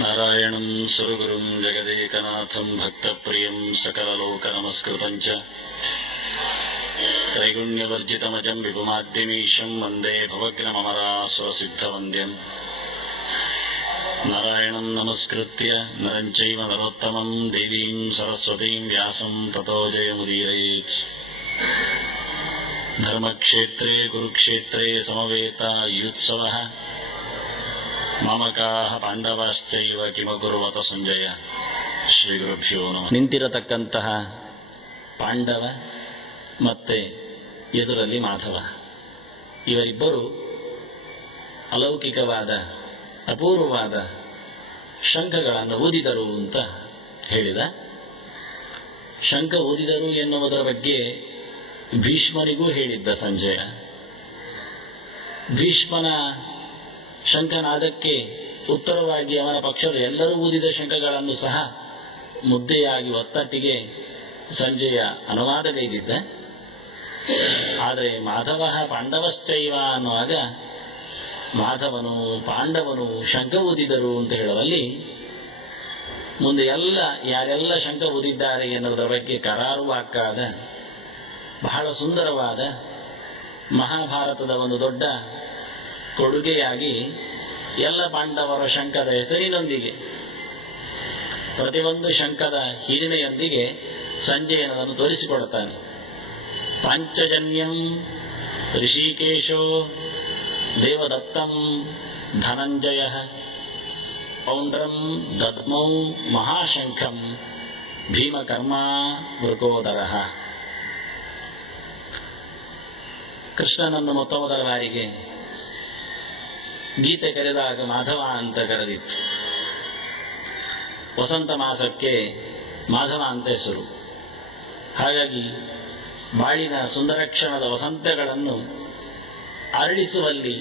ನಾರಾಯಣಂ ಸುರಗುರುಂ ಜಗದೇಕನಾಥಂ ಭಕ್ತಪ್ರಿಯಂ ಸಕಲಲೋಕನಮಸ್ಕೃತಂ ಚ ತ್ರೈಗುಣ್ಯವರ್ಜಿತಮಜಂ ವಿಭುಮಾದ್ಯಮೀಶಂ ವಂದೇ ಭವಗ್ನಮರಾಸುರಸಿದ್ಧವಂದ್ಯಂ ನಾರಾಯಣಂ ನಮಸ್ಕೃತ್ಯ ನರಂ ಚೈವ ನರೋತ್ತಮಂ ದೇವೀಂ ಸರಸ್ವತೀಂ ವ್ಯಾಸಂ ತತೋ ಜಯಮುದೀರಯೇತ್. ಧರ್ಮಕ್ಷೇತ್ರೇ ಕುರುಕ್ಷೇತ್ರೇ ಸಮವೇತಾಯುತ್ಸವಃ ಮಮಕಾಹ ಪಾಂಡವಾಶ್ಚೈವ ಕಿಮಕುರ್ವತ ಸಂಜಯ. ಶ್ರೀ ಗುರುಭ್ಯೋ ನಮಃ. ನಿಂತಿರತಕ್ಕಂತಹ ಪಾಂಡವ ಮತ್ತೆ ಎದುರಲ್ಲಿ ಮಾಧವ, ಇವರಿಬ್ಬರು ಅಲೌಕಿಕವಾದ ಅಪೂರ್ವವಾದ ಶಂಖಗಳನ್ನು ಊದಿದರು ಅಂತ ಹೇಳಿದ. ಶಂಖ ಊದಿದರು ಎನ್ನುವುದರ ಬಗ್ಗೆ ಭೀಷ್ಮನಿಗೂ ಹೇಳಿದ್ದ ಸಂಜಯ. ಭೀಷ್ಮನ ಶಂಖನಾದಕ್ಕೆ ಉತ್ತರವಾಗಿ ಅವನ ಪಕ್ಷದ ಎಲ್ಲರೂ ಊದಿದ ಶಂಖಗಳನ್ನು ಸಹ ಮುದ್ದೆಯಾಗಿ ಒತ್ತಟ್ಟಿಗೆ ಸಂಜಯ ಅನುವಾದಗೈದಿದ್ದ. ಆದರೆ ಮಾಧವ ಪಾಂಡವಶ್ಚೈವ ಅನ್ನುವಾಗ ಮಾಧವನು ಪಾಂಡವನು ಶಂಖ ಊದಿದರು ಅಂತ ಹೇಳುವಲ್ಲಿ ಮುಂದೆ ಯಾರೆಲ್ಲ ಶಂಖ ಊದಿದ್ದಾರೆ ಎನ್ನುವುದರ ಬಗ್ಗೆ ಕರಾರುವಾಕ್ಕಾದ ಬಹಳ ಸುಂದರವಾದ ಮಹಾಭಾರತದ ಒಂದು ದೊಡ್ಡ ಕೊಡುಗೆಯಾಗಿ ಎಲ್ಲ ಪಾಂಡವರ ಶಂಖದ ಹೆಸರಿನೊಂದಿಗೆ ಪ್ರತಿಯೊಂದು ಶಂಖದ ಹಿರಿಮೆಯೊಂದಿಗೆ ಸಂಜಯನನ್ನು ತೋರಿಸಿಕೊಡುತ್ತಾನೆ. ಪಾಂಚಜನ್ಯಂ ಋಷಿಕೇಶೋ ದೇವದತ್ತಂ ಧನಂಜಯ ಪೌಂಡ್ರಂ ದದ್ಮೌ ಮಹಾಶಂಖಂ ಭೀಮಕರ್ಮ ವೃಕೋದರ. ಕೃಷ್ಣನನ್ನು ಮೊತ್ತಮೊದಲ ಬಾರಿಗೆ ಗೀತೆ ಕರೆದಾಗ ಮಾಧವ ಅಂತ ಕರೆದಿತ್ತು. ವಸಂತ ಮಾಸಕ್ಕೆ ಮಾಧವ ಅಂತ ಹೆಸರು. ಹಾಗಾಗಿ ಬಾಳಿನ ಸುಂದರಕ್ಷಣದ ವಸಂತಗಳನ್ನು ಅರಳಿಸುವಲ್ಲಿ,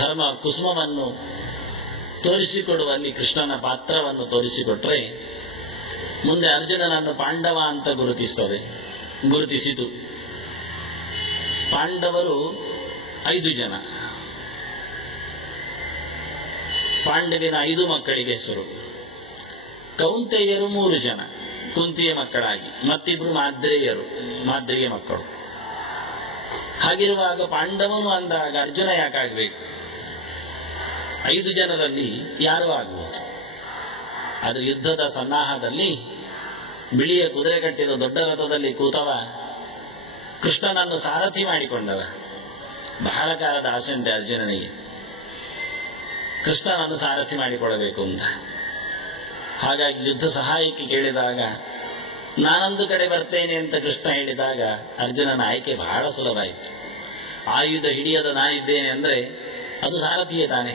ಧರ್ಮ ಕುಸುಮವನ್ನು ತೋರಿಸಿಕೊಡುವಲ್ಲಿ ಕೃಷ್ಣನ ಪಾತ್ರವನ್ನು ತೋರಿಸಿಕೊಟ್ರೆ ಮುಂದೆ ಅರ್ಜುನನನ್ನು ಪಾಂಡವ ಅಂತ ಗುರುತಿಸಿತು. ಪಾಂಡವರು 5 ಜನ. ಪಾಂಡವಿನ 5 ಮಕ್ಕಳಿಗೆ ಹೆಸರು. ಕೌಂತೆಯರು 3 ಜನ ಕುಂತಿಯ ಮಕ್ಕಳಾಗಿ, ಮತ್ತಿಬ್ರು ಮಾದ್ರಿಯ ಮಕ್ಕಳು. ಹಾಗಿರುವಾಗ ಪಾಂಡವನು ಅಂದಾಗ ಅರ್ಜುನ ಯಾಕಾಗಬೇಕು? 5 ಜನರಲ್ಲಿ ಯಾರು ಆಗುವುದು? ಅದು ಯುದ್ಧದ ಸನ್ನಾಹದಲ್ಲಿ ಬಿಳಿಯ ಕುದುರೆ ಕಟ್ಟಿದ ದೊಡ್ಡ ರಥದಲ್ಲಿ ಕೂತವ, ಕೃಷ್ಣನನ್ನು ಸಾರಥಿ ಮಾಡಿಕೊಂಡವ. ಬಹಳ ಕಾಲದ ಆಸೆಂತೆ ಅರ್ಜುನನಿಗೆ ಕೃಷ್ಣನನ್ನು ಸಾರಥಿ ಮಾಡಿಕೊಳ್ಳಬೇಕು ಅಂತ. ಹಾಗಾಗಿ ಯುದ್ಧ ಸಹಾಯಕ್ಕೆ ಕೇಳಿದಾಗ ನಾನೊಂದು ಕಡೆ ಬರ್ತೇನೆ ಅಂತ ಕೃಷ್ಣ ಹೇಳಿದಾಗ ಅರ್ಜುನನ ಆಯ್ಕೆ ಬಹಳ ಸುಲಭ ಆಯಿತು. ಆಯುಧ ಹಿಡಿಯದ ನಾನಿದ್ದೇನೆ ಅಂದ್ರೆ ಅದು ಸಾರಥಿಯೇ ತಾನೆ.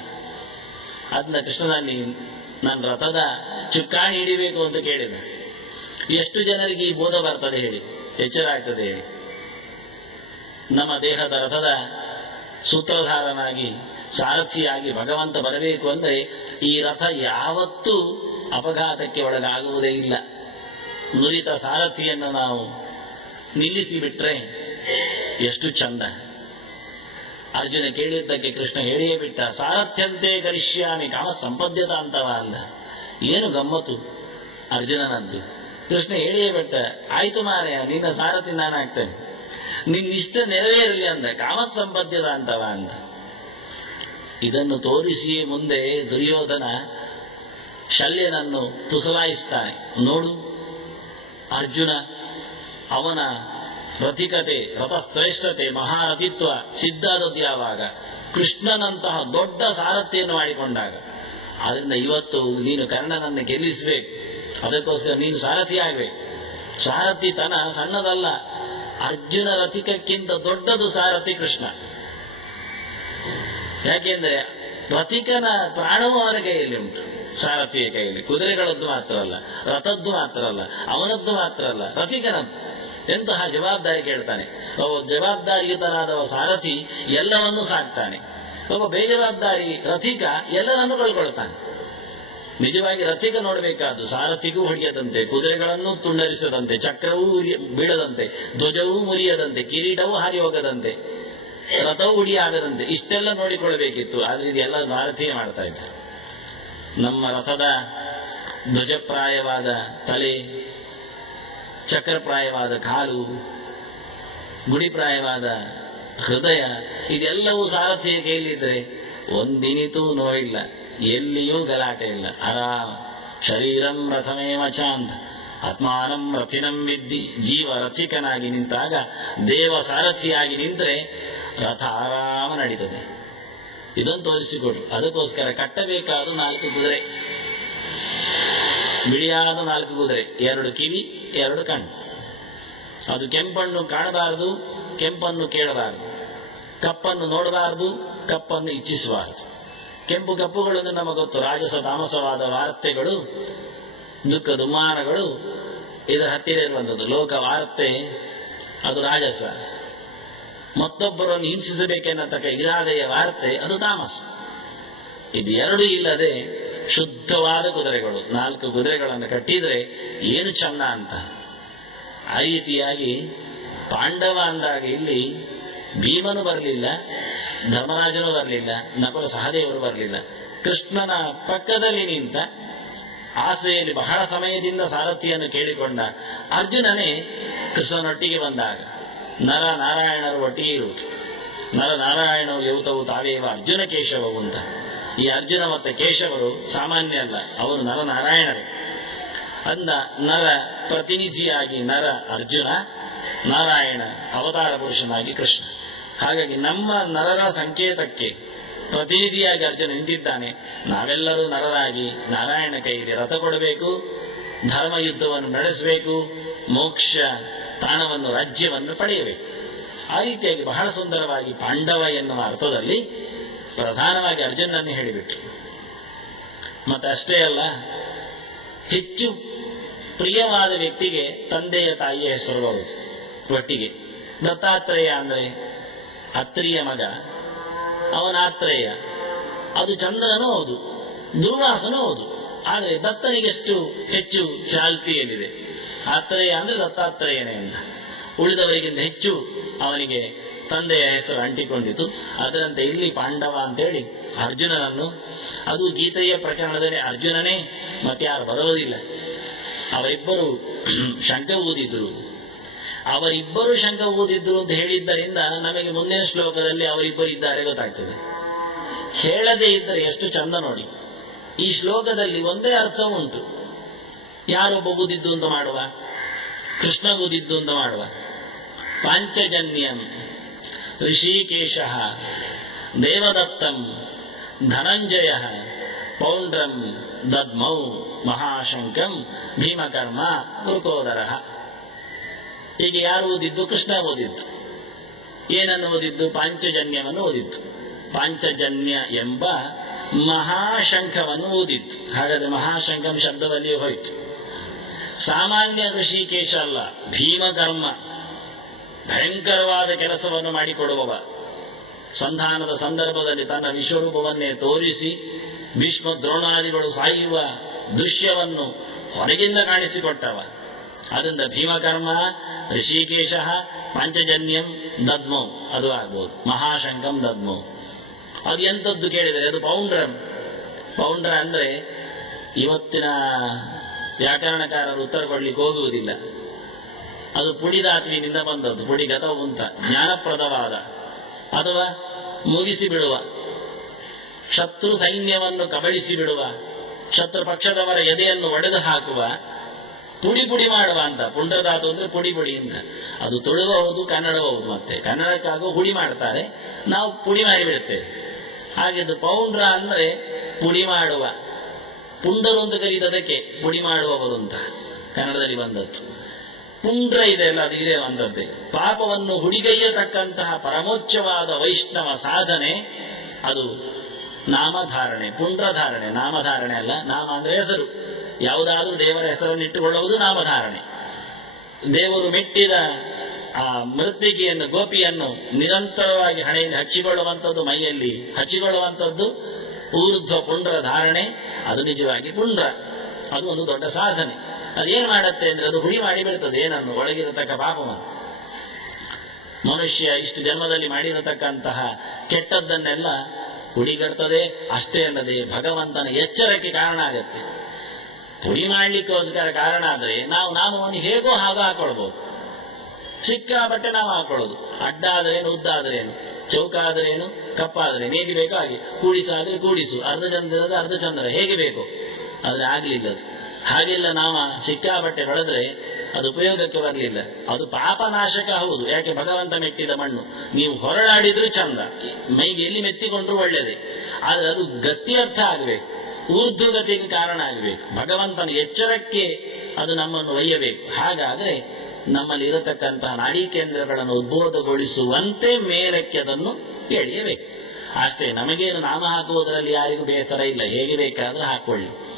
ಅದನ್ನ ಕೃಷ್ಣನಲ್ಲಿ ನನ್ನ ರಥದ ಚುಕ್ಕಾಣಿ ಹಿಡಿಬೇಕು ಅಂತ ಕೇಳಿದ. ಎಷ್ಟು ಜನರಿಗೆ ಈ ಬೋಧ ಬರ್ತದೆ ಹೇಳಿ, ಎಚ್ಚರ ಆಗ್ತದೆ ಹೇಳಿ? ನಮ್ಮ ದೇಹದ ರಥದ ಸೂತ್ರಧಾರನಾಗಿ ಸಾರಥಿಯಾಗಿ ಭಗವಂತ ಬರಬೇಕು ಅಂದ್ರೆ ಈ ರಥ ಯಾವತ್ತೂ ಅಪಘಾತಕ್ಕೆ ಒಳಗಾಗುವುದೇ ಇಲ್ಲ. ನುರಿತ ಸಾರಥಿಯನ್ನು ನಾವು ನಿಲ್ಲಿಸಿ ಬಿಟ್ರೆ ಎಷ್ಟು ಚಂದ. ಅರ್ಜುನ ಕೇಳಿದ್ದಕ್ಕೆ ಕೃಷ್ಣ ಹೇಳಿಯೇ ಬಿಟ್ಟ, ಸಾರಥ್ಯಂತೆ ಕರಿಷ್ಯಾಮಿ ಕಾಮ ಸಂಪದ್ಯತ ಅಂತವ ಅಂದ. ಏನು ಗಮ್ಮತ್ತು ಅರ್ಜುನನಂತೂ. ಕೃಷ್ಣ ಹೇಳಿಯೇ ಬಿಟ್ಟ, ಆಯ್ತು ಮಾರೆಯ, ನಿನ್ನ ಸಾರಥಿ ನಾನಾಗ್ತೇನೆ, ನಿನ್ನಿಷ್ಟ ನೆರವೇರಲಿ ಅಂದ. ಕಾಮ ಸಂಪದ್ಯತ ಅಂತವ ಅಂದ. ಇದನ್ನು ತೋರಿಸಿಯೇ ಮುಂದೆ ದುರ್ಯೋಧನ ಶಲ್ಯನನ್ನು ಪುಸಲಾಯಿಸ್ತಾನೆ. ನೋಡು ಅರ್ಜುನ, ಅವನ ರಥಿಕತೆ, ರಥಶ್ರೇಷ್ಠತೆ, ಮಹಾರಥಿತ್ವ ಸಿದ್ಧಾದದ್ದು ಯಾವಾಗ? ಕೃಷ್ಣನಂತಹ ದೊಡ್ಡ ಸಾರಥಿಯನ್ನು ಮಾಡಿಕೊಂಡಾಗ. ಆದ್ರಿಂದ ಇವತ್ತು ನೀನು ಕರ್ಣನನ್ನು ಗೆಲ್ಲಿಸಬೇಕು, ಅದಕ್ಕೋಸ್ಕರ ನೀನು ಸಾರಥಿ ಆಗ್ಬೇಕು. ಸಾರಥಿತನ ಸಣ್ಣದಲ್ಲ. ಅರ್ಜುನ ರಥಿಕಕ್ಕಿಂತ ದೊಡ್ಡದು ಸಾರಥಿ ಕೃಷ್ಣ. ಯಾಕೆಂದ್ರೆ ರಥಿಕನ ಪ್ರಾಣವೂ ಅವನ ಕೈಯಲ್ಲಿ ಉಂಟು, ಸಾರಥಿಯ ಕೈಯಲ್ಲಿ. ಕುದುರೆಗಳದ್ದು ಮಾತ್ರ ಅಲ್ಲ, ರಥದ್ದು ಮಾತ್ರ ಅಲ್ಲ, ಅವನದ್ದು ಮಾತ್ರ ಅಲ್ಲ, ರಥಿಕನದ್ದು. ಎಂತಹ ಜವಾಬ್ದಾರಿ ಕೇಳ್ತಾನೆ. ಒಬ್ಬ ಜವಾಬ್ದಾರಿಯುತನಾದವ ಸಾರಥಿ ಎಲ್ಲವನ್ನೂ ಸಾಕ್ತಾನೆ. ಒಬ್ಬ ಬೇಜವಾಬ್ದಾರಿ ರಥಿಕ ಎಲ್ಲರನ್ನೂ ಕಳ್ಕೊಳ್ತಾನೆ. ನಿಜವಾಗಿ ರಥಿಕ ನೋಡಬೇಕಾದ್ದು ಸಾರಥಿಗೂ ಹೊಡೆಯದಂತೆ, ಕುದುರೆಗಳನ್ನು ತುಂಡರಿಸದಂತೆ, ಚಕ್ರವೂ ಬೀಳದಂತೆ, ಧ್ವಜವೂ ಮುರಿಯದಂತೆ, ಕಿರೀಟವೂ ಹಾರಿ ಹೋಗದಂತೆ, ರಥವು ಉಡಿಯಾಗದಂತೆ, ಇಷ್ಟೆಲ್ಲ ನೋಡಿಕೊಳ್ಳಬೇಕಿತ್ತು. ಆದ್ರೆ ಇದೆಲ್ಲ ಸಾರಥಿಯೇ ಮಾಡ್ತಾ ಇದ್ದ. ನಮ್ಮ ರಥದ ಧ್ವಜಪ್ರಾಯವಾದ ತಲೆ, ಚಕ್ರಪ್ರಾಯವಾದ ಕಾಲು, ಗುಡಿಪ್ರಾಯವಾದ ಹೃದಯ, ಇದೆಲ್ಲವೂ ಸಾರಥಿಯ ಕೈಲಿದ್ರೆ ಒಂದಿನಿತೂ ನೋವಿಲ್ಲ, ಎಲ್ಲಿಯೂ ಗಲಾಟೆ ಇಲ್ಲ, ಆರಾಮ. ಶರೀರಂ ರಥಮೇವ ಚಾಂತ್ ಆತ್ಮಾನಂ ರಥಿನಂ ವಿದ್ಧಿ. ಜೀವ ರಥಿಕನಾಗಿ ನಿಂತಾಗ ದೇವ ಸಾರಥಿಯಾಗಿ ನಿಂತರೆ ರಥ ಆರಾಮ ನಡೀತದೆ. ಇದನ್ನು ತೋರಿಸಿಕೊಟ್ರು. ಅದಕ್ಕೋಸ್ಕರ ಕಟ್ಟಬೇಕಾದ 4 ಕುದುರೆ, ಬಿಳಿಯಾದ 4 ಕುದುರೆ, 2 ಕಿವಿ 2 ಕಣ್ಣು. ಅದು ಕೆಂಪನ್ನು ಕಾಣಬಾರದು, ಕೆಂಪನ್ನು ಕೇಳಬಾರದು, ಕಪ್ಪನ್ನು ನೋಡಬಾರದು, ಕಪ್ಪನ್ನು ಇಚ್ಛಿಸಬಾರದು. ಕೆಂಪು ಕಪ್ಪುಗಳು ನಮಗೆ ಗೊತ್ತು, ರಾಜಸ ತಾಮಸವಾದ ವಾರ್ತೆಗಳು, ದುಃಖ ದುಮ್ಮಾನಗಳು ಇದರ ಹತ್ತಿರ ಇರುವಂಥದ್ದು. ಲೋಕ ವಾರ್ತೆ ಅದು ರಾಜಸ, ಮತ್ತೊಬ್ಬರನ್ನು ಹಿಂಸಿಸಬೇಕೆನ್ನತಕ್ಕ ಇರಾದೆಯ ವಾರ್ತೆ ಅದು ತಾಮಸ. ಇದು ಎರಡೂ ಇಲ್ಲದೆ ಶುದ್ಧವಾದ ಕುದುರೆಗಳು, 4 ಕುದುರೆಗಳನ್ನು ಕಟ್ಟಿದ್ರೆ ಏನು ಚಂದ ಅಂತ. ಆ ರೀತಿಯಾಗಿ ಪಾಂಡವ ಅಂದಾಗ ಇಲ್ಲಿ ಭೀಮನು ಬರಲಿಲ್ಲ, ಧರ್ಮರಾಜನು ಬರಲಿಲ್ಲ, ನಕುಲ ಸಹದೇವರು ಬರಲಿಲ್ಲ. ಕೃಷ್ಣನ ಪಕ್ಕದಲ್ಲಿ ನಿಂತ ಆಸೆಯಲ್ಲಿ ಬಹಳ ಸಮಯದಿಂದ ಸಾರಥಿಯನ್ನು ಕೇಳಿಕೊಂಡ ಅರ್ಜುನನೇ ಕೃಷ್ಣನೊಟ್ಟಿಗೆ ಬಂದಾಗ ನರ ನಾರಾಯಣರು ಒಟ್ಟಿಗೆ ಇರುವುದು. ನರ ನಾರಾಯಣವು ಯುವತವು ತಾವೇವ ಅರ್ಜುನ ಕೇಶವವು ಅಂತ. ಈ ಅರ್ಜುನ ಮತ್ತು ಕೇಶವರು ಸಾಮಾನ್ಯ ಅಲ್ಲ, ಅವರು ನರ ನಾರಾಯಣರು ಅಂದ. ನರ ಪ್ರತಿನಿಧಿಯಾಗಿ ನರ ಅರ್ಜುನ, ನಾರಾಯಣ ಅವತಾರ ಪುರುಷನಾಗಿ ಕೃಷ್ಣ. ಹಾಗಾಗಿ ನಮ್ಮ ನರರ ಸಂಕೇತಕ್ಕೆ ಪ್ರತಿನಿಧಿಯಾಗಿ ಅರ್ಜುನ ನಿಂತಿದ್ದಾನೆ. ನಾವೆಲ್ಲರೂ ನರರಾಗಿ ನಾರಾಯಣ ಕೈಗೆ ರಥ ಕೊಡಬೇಕು, ಧರ್ಮ ಯುದ್ಧವನ್ನು ನಡೆಸಬೇಕು, ಮೋಕ್ಷ ತಾಣವನ್ನು ರಾಜ್ಯವನ್ನು ಪಡೆಯಬೇಕು. ಆ ರೀತಿಯಾಗಿ ಬಹಳ ಸುಂದರವಾಗಿ ಪಾಂಡವ ಎನ್ನುವ ಅರ್ಥದಲ್ಲಿ ಪ್ರಧಾನವಾಗಿ ಅರ್ಜುನನ್ನೇ ಹೇಳಿಬಿಟ್ರು. ಮತ್ತೆ ಅಷ್ಟೇ ಅಲ್ಲ, ಹೆಚ್ಚು ಪ್ರಿಯವಾದ ವ್ಯಕ್ತಿಗೆ ತಂದೆಯ ತಾಯಿಯ ಹೆಸರು ಬರುವುದು ಒಟ್ಟಿಗೆ. ದತ್ತಾತ್ರೇಯ ಅಂದರೆ ಅತ್ರಿಯ ಮಗ, ಅವನ ಆತ್ರೇಯ, ಅದು ಚಂದ್ರನೂ ಹೌದು, ದುರ್ವಾಸನೂ ಹೌದು. ಆದರೆ ದತ್ತನಿಗೆಷ್ಟು ಹೆಚ್ಚು ಚಾಲ್ತಿಯಲ್ಲಿದೆ. ಆತ್ರೇಯ ಅಂದ್ರೆ ದತ್ತಾತ್ರೇಯನೇ ಅಂತ. ಉಳಿದವರಿಗಿಂತ ಹೆಚ್ಚು ಅವನಿಗೆ ತಂದೆಯ ಹೆಸರು ಅಂಟಿಕೊಂಡಿತು. ಅದರಂತೆ ಇಲ್ಲಿ ಪಾಂಡವ ಅಂತೇಳಿ ಅರ್ಜುನನನ್ನು, ಅದು ಗೀತೆಯ ಪ್ರಕರಣದಲ್ಲಿ ಅರ್ಜುನನೇ ಮತ್ತಾರು ಬರುವುದಿಲ್ಲ. ಅವರಿಬ್ಬರು ಶಂಖ ಊದಿದ್ರು. ಅವರಿಬ್ಬರು ಶಂಖ ಊದಿದ್ರು ಅಂತ ಹೇಳಿದ್ದರಿಂದ ನಮಗೆ ಮುಂದಿನ ಶ್ಲೋಕದಲ್ಲಿ ಅವರಿಬ್ಬರು ಇದ್ದಾರೆ ಗೊತ್ತಾಗ್ತದೆ. ಹೇಳದೇ ಇದ್ದರೆ ಎಷ್ಟು ಚಂದ ನೋಡಿ. ಈ ಶ್ಲೋಕದಲ್ಲಿ ಒಂದೇ ಅರ್ಥ ಉಂಟು. ಯಾರೊಬ್ಬ ಊದಿದ್ದು ಅಂತ ಮಾಡುವ, ಕೃಷ್ಣ ಊದಿದ್ದು ಅಂತ ಮಾಡುವ. ಪಾಂಚಜನ್ಯಂ ಋಷಿಕೇಶ ದೇವದತ್ತಂ ಧನಂಜಯ ಪೌಂಡ್ರಂ ದದ್ಮೌ ಮಹಾಶಂಕಂ ಭೀಮಕರ್ಮ ಗುರುಕೋದರ. ಹೀಗೆ ಯಾರು ಓದಿದ್ದು? ಕೃಷ್ಣ ಓದಿದ್ದು. ಏನನ್ನು ಓದಿದ್ದು? ಪಾಂಚಜನ್ಯವನ್ನು ಓದಿದ್ದು. ಪಾಂಚಜನ್ಯ ಎಂಬ ಮಹಾಶಂಖವನ್ನು ಓದಿದ್ದು. ಹಾಗಾದ್ರೆ ಮಹಾಶಂಖಂ ಶಬ್ದವಲ್ಲಿಯೇ ಹೋಯಿತು. ಸಾಮಾನ್ಯ ಋಷಿಕೇಶ ಅಲ್ಲ, ಭೀಮಕರ್ಮ, ಭಯಂಕರವಾದ ಕೆಲಸವನ್ನು ಮಾಡಿಕೊಡುವವ. ಸಂಧಾನದ ಸಂದರ್ಭದಲ್ಲಿ ತನ್ನ ವಿಶ್ವರೂಪವನ್ನೇ ತೋರಿಸಿ ಭೀಷ್ಮ ದ್ರೋಣಾದಿಗಳು ಸಾಯುವ ದೃಶ್ಯವನ್ನು ಹೊರಗಿಂದ ಕಾಣಿಸಿಕೊಟ್ಟವ. ಅದರಿಂದ ಭೀಮಕರ್ಮ, ಋಷಿಕೇಶ, ಪಾಂಚಜನ್ಯಂ, ದದ್ಮೌ ಅದು ಆಗ್ಬೋದು. ಮಹಾಶಂಕಂ ದದ್ಮೌ ಅದು ಎಂಥದ್ದು ಕೇಳಿದರೆ ಅದು ಪೌಂಡ್ರಂ. ಪೌಂಡ್ರ ಅಂದ್ರೆ ಇವತ್ತಿನ ವ್ಯಾಕರಣಕಾರರು ಉತ್ತರ ಕೊಡ್ಲಿಕ್ಕೆ ಹೋಗುವುದಿಲ್ಲ. ಅದು ಪುಡಿದಾತ್ವಿನಿಂದ ಬಂದದ್ದು. ಪುಡಿಗತವು ಅಂತ ಜ್ಞಾನಪ್ರದವಾದ ಅಥವಾ ಮುಗಿಸಿ ಬಿಡುವ, ಶತ್ರು ಸೈನ್ಯವನ್ನು ಕಬಳಿಸಿ ಬಿಡುವ, ಶತ್ರು ಪಕ್ಷದವರ ಎದೆಯನ್ನು ಒಡೆದು ಹಾಕುವ, ಪುಡಿ ಪುಡಿ ಮಾಡುವ ಅಂತ. ಪುಂಡ್ರಧಾತು ಅಂದ್ರೆ ಪುಡಿ ಪುಡಿ ಅಂತ. ಅದು ತುಳುವ ಹೌದು, ಕನ್ನಡವೂ ಹೌದು. ಮತ್ತೆ ಕನ್ನಡಕ್ಕಾಗೋ ಹುಡಿ ಮಾಡ್ತಾರೆ, ನಾವು ಪುಡಿ ಮಾಡಿಬಿಡ್ತೇವೆ. ಹಾಗಿದ್ದು ಪೌಂಡ್ರ ಅಂದ್ರೆ ಪುಡಿ ಮಾಡುವ. ಪುಂಡರು ಅಂತ ಕರೀದದಕ್ಕೆ ಪುಡಿ ಮಾಡುವವರು ಅಂತ ಕನ್ನಡದಲ್ಲಿ ಬಂದದ್ದು. ಪುಂಡ್ರ ಇದೆಲ್ಲ ಅದು ಇದೇ ಬಂದದ್ದೇ. ಪಾಪವನ್ನು ಹುಡಿಗೈಯತಕ್ಕಂತಹ ಪರಮೋಚ್ಚವಾದ ವೈಷ್ಣವ ಸಾಧನೆ ಅದು ನಾಮಧಾರಣೆ, ಪುಂಡ್ರಧಾರಣೆ. ನಾಮಧಾರಣೆ ಅಲ್ಲ, ನಾಮ ಅಂದ್ರೆ ಹೆಸರು. ಯಾವುದಾದ್ರೂ ದೇವರ ಹೆಸರನ್ನು ಇಟ್ಟುಕೊಳ್ಳುವುದು ನಾಮಧಾರಣೆ. ದೇವರು ಮೆಟ್ಟಿದ ಆ ಮೃತ್ತಿಗೆಯನ್ನು, ಗೋಪಿಯನ್ನು ನಿರಂತರವಾಗಿ ಹಣೆಯಲ್ಲಿ ಹಚ್ಚಿಕೊಳ್ಳುವಂಥದ್ದು, ಮೈಯಲ್ಲಿ ಹಚ್ಚಿಕೊಳ್ಳುವಂಥದ್ದು ಊರ್ಧ್ವ ಪುಂಡ್ರ ಧಾರಣೆ. ಅದು ನಿಜವಾಗಿ ಪುಂಡ್ರ, ಅದು ಒಂದು ದೊಡ್ಡ ಸಾಧನೆ. ಅದೇನ್ ಮಾಡತ್ತೆ ಅಂದ್ರೆ ಅದು ಹುಡಿ ಮಾಡಿ ಬಿಡ್ತದೆ ಏನನ್ನು, ಒಳಗಿರತಕ್ಕ ಪಾಪವನ್ನು. ಮನುಷ್ಯ ಇಷ್ಟು ಜನ್ಮದಲ್ಲಿ ಮಾಡಿರತಕ್ಕಂತಹ ಕೆಟ್ಟದ್ದನ್ನೆಲ್ಲ ಪುಡಿಗರ್ತದೆ. ಅಷ್ಟೇ ಅಲ್ಲದೆ ಭಗವಂತನ ಎಚ್ಚರಕ್ಕೆ ಕಾರಣ ಆಗತ್ತೆ. ಪುಡಿ ಮಾಡ್ಲಿಕ್ಕೋಸ್ಕರ ಕಾರಣ ಆದ್ರೆ ನಾವು ನಾಮವನ್ನು ಹೇಗೋ ಹಾಗೋ ಹಾಕೊಳ್ಬಹುದು. ಸಿಕ್ಕಾಪಟ್ಟೆ ನಾವು ಹಾಕೊಳ್ಳೋದು. ಅಡ್ಡ ಆದ್ರೇನು, ಉದ್ದ ಆದ್ರೇನು, ಚೌಕ ಆದ್ರೇನು, ಕಪ್ಪಾದ್ರೇನು, ಹೇಗೆ ಬೇಕೋ ಹಾಗೆ. ಕೂಡಿಸಾದ್ರೆ ಕೂಡಿಸು, ಅರ್ಧ ಚಂದ್ರದ ಅರ್ಧ ಚಂದ್ರ, ಹೇಗೆ ಬೇಕು. ಆದ್ರೆ ಆಗ್ಲಿಲ್ಲ ಅದು. ಹಾಗೆಲ್ಲ ನಾಮ ಸಿಕ್ಕಾಪಟ್ಟೆ ಹೊಡೆದ್ರೆ ಅದು ಉಪಯೋಗಕ್ಕೆ ಬರಲಿಲ್ಲ. ಅದು ಪಾಪನಾಶಕ ಹೌದು. ಯಾಕೆ? ಭಗವಂತ ಮೆಟ್ಟಿದ ಮಣ್ಣು. ನೀವು ಹೊರಳಾಡಿದ್ರು ಚಂದ, ಮೈಗೆ ಎಲ್ಲಿ ಮೆತ್ತಿಕೊಂಡ್ರು ಒಳ್ಳೇದೇ. ಆದ್ರೆ ಅದು ಗತಿ ಅರ್ಥ ಆಗ್ಬೇಕು, ಊರ್ಧ್ವಗತಿಗೆ ಕಾರಣ ಆಗ್ಬೇಕು. ಭಗವಂತನ ಎಚ್ಚರಕ್ಕೆ ಅದು ನಮ್ಮನ್ನು ಒಯ್ಯಬೇಕು. ಹಾಗಾದ್ರೆ ನಮ್ಮಲ್ಲಿ ಇರತಕ್ಕಂತಹ ನಾಡಿ ಕೇಂದ್ರಗಳನ್ನು ಉದ್ಬೋಧಗೊಳಿಸುವಂತೆ ಮೇಲಕ್ಕೆ ಅದನ್ನು ಎಳೆಯಬೇಕು. ಅಷ್ಟೇ. ನಮಗೇನು ನಾಮ ಹಾಕುವುದರಲ್ಲಿ ಯಾರಿಗೂ ಬೇಸರ ಇಲ್ಲ, ಹೇಗೆ ಬೇಕಾದ್ರೂ ಹಾಕೊಳ್ಳಿ.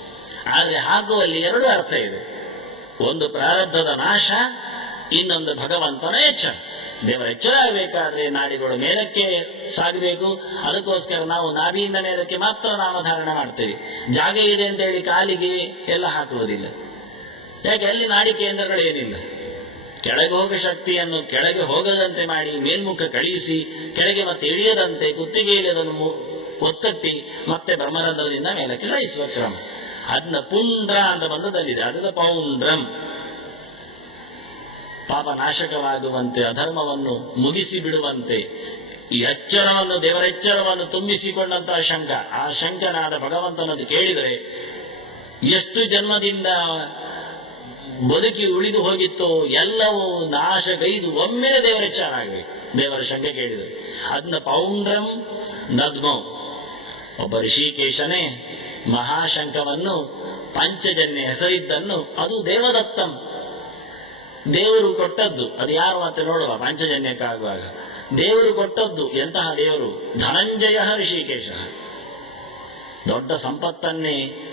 ಆದ್ರೆ ಹಾಕುವಲ್ಲಿ ಎರಡು ಅರ್ಥ ಇದೆ. ಒಂದು ಪ್ರಾರಬ್ಧದ ನಾಶ, ಇನ್ನೊಂದು ಭಗವಂತನ ಎಚ್ಚರ. ದೇವರ ಎಚ್ಚರ ಆಗಬೇಕಾದ್ರೆ ನಾಡಿಗಳು ಮೇಲಕ್ಕೆ ಸಾಗಬೇಕು. ಅದಕ್ಕೋಸ್ಕರ ನಾವು ನಾಭಿಯಿಂದ ಮೇಲಕ್ಕೆ ಮಾತ್ರ ನಾಮಧಾರಣ ಮಾಡ್ತೇವೆ. ಜಾಗ ಇದೆ ಅಂತ ಹೇಳಿ ಕಾಲಿಗೆ ಎಲ್ಲ ಹಾಕುವುದಿಲ್ಲ. ಯಾಕೆ? ಅಲ್ಲಿ ನಾಡಿ ಕೇಂದ್ರಗಳೇನಿಲ್ಲ. ಕೆಳಗೆ ಹೋಗ ಶಕ್ತಿಯನ್ನು ಕೆಳಗೆ ಹೋಗದಂತೆ ಮಾಡಿ ಮೇಲ್ಮುಖ ಕಳುಹಿಸಿ, ಕೆಳಗೆ ಮತ್ತೆ ಇಳಿಯದಂತೆ ಕುತ್ತಿಗೆಯಲ್ಲಿ ಅದನ್ನು ಒತ್ತಟ್ಟಿ ಮತ್ತೆ ಬ್ರಹ್ಮರಂಧ್ರದಿಂದ ಮೇಲಕ್ಕೆ ಇಳಿಸುವ ಕ್ರಮ. ಅದನ್ನ ಪುಂಡ್ರ ಅಂತ ಬಂದದಲ್ಲಿದೆ. ಅದರ ಪೌಂಡ್ರಂ. ಪಾಪ ನಾಶಕವಾಗುವಂತೆ, ಅಧರ್ಮವನ್ನು ಮುಗಿಸಿ ಬಿಡುವಂತೆ ಈ ಎಚ್ಚರವನ್ನು, ದೇವರ ಎಚ್ಚರವನ್ನು ತುಂಬಿಸಿಕೊಂಡಂತಹ ಶಂಕ, ಆ ಶಂಕನಾದ ಭಗವಂತನದ್ದು ಕೇಳಿದರೆ ಎಷ್ಟು ಜನ್ಮದಿಂದ ಬದುಕಿ ಉಳಿದು ಹೋಗಿತ್ತೋ ಎಲ್ಲವೂ ನಾಶಗೈದು ಒಮ್ಮೆಲೆ ದೇವರ ಎಚ್ಚರ ಆಗಬೇಕು. ದೇವರ ಶಂಕ ಕೇಳಿದರೆ ಅದನ್ನ ಪೌಂಡ್ರಂ ನದ್ಮೋ. ಒಬ್ಬ ಋಷಿಕೇಶನೇ ಮಹಾಶಂಕವನ್ನು, ಪಂಚಜನ್ಯ ಹೆಸರಿದ್ದನ್ನು, ಅದು ದೇವದತ್ತಂ, ದೇವರು ಕೊಟ್ಟದ್ದು. ಅದು ಯಾರು ಮತ್ತೆ ನೋಡುವ ಪಂಚಜನ್ಯಕ್ಕಾಗುವಾಗ ದೇವರು ಕೊಟ್ಟದ್ದು. ಎಂತಹ ದೇವರು? ಧನಂಜಯ ಋಷಿಕೇಶ. ದೊಡ್ಡ ಸಂಪತ್ತನ್ನೇ